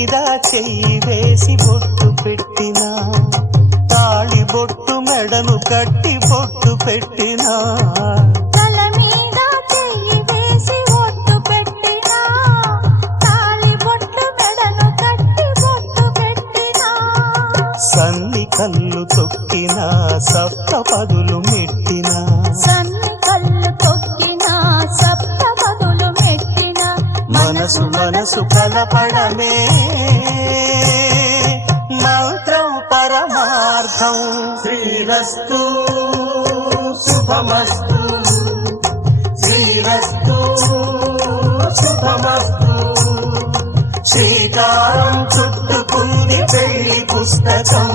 మీద చెయ్యి వేసి బొట్టు పెట్టినా, తాళి బొట్టు మెడను కట్టి బొట్టు పెట్టినా, తల మీద చెయ్యి వేసి బొట్టు పెట్టినా, తాళి బొట్టు మెడను కట్టి బొట్టు పెట్టినా, సన్ని కళ్ళు తొక్కినా సప్త పదులు మెట్టినా, సన్ని కళ్ళు తొక్కినా సప్త పదులు మెట్టినా, మనసు మనసు కలపడమే మంత్రం పరమార్థం. శ్రీరస్తు శుభమస్తు, శ్రీరస్తు శుభమస్తు. శ్రీకారం చుట్టుకుంది పెళ్లి పుస్తకం,